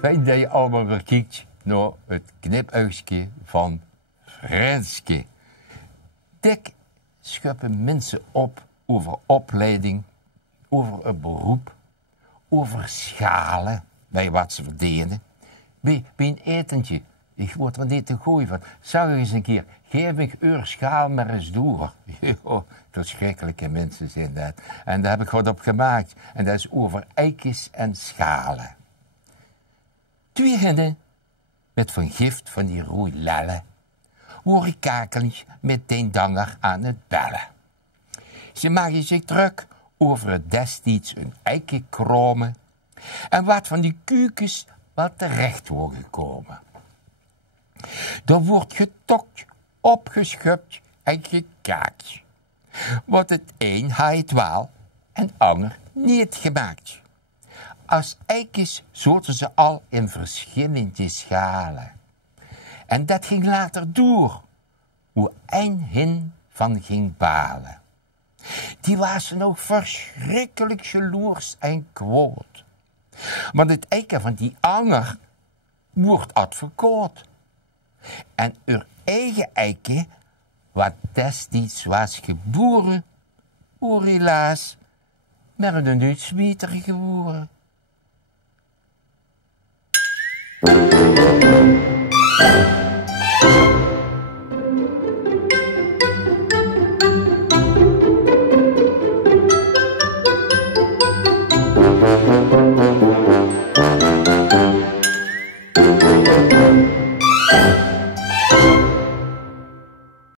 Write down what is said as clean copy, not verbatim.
Fijn dat je allemaal weer kijkt naar het knipuigje van Renske. Dik schuppen mensen op over opleiding, over een beroep, over schalen, bij wat ze verdienen. Bij een etentje, ik word er niet te gooi van. Zou je eens een keer, geef ik uur schaal maar eens door. Verschrikkelijke mensen zijn dat. En daar heb ik wat op gemaakt. En dat is over eikjes en schalen. Twee hinnen met van gift van die roeilellen. Hoor ik kakelig met een danger aan het bellen. Ze maken zich druk over het destijds een eikje kromen. En wat van die kuikens wat terecht worden gekomen. Er wordt getokt, opgeschupt en gekaakt. Wat het een haait wel en ander niet gemaakt. Als eikjes zoten ze al in verschillende schalen. En dat ging later door, hoe een hin van ging balen. Die was nog verschrikkelijk jaloers en kwaad. Want het eiken van die ander wordt adverkoot. En haar eigen eiken, wat destijds was geboren, oer helaas, maar een uitsmieter geworden.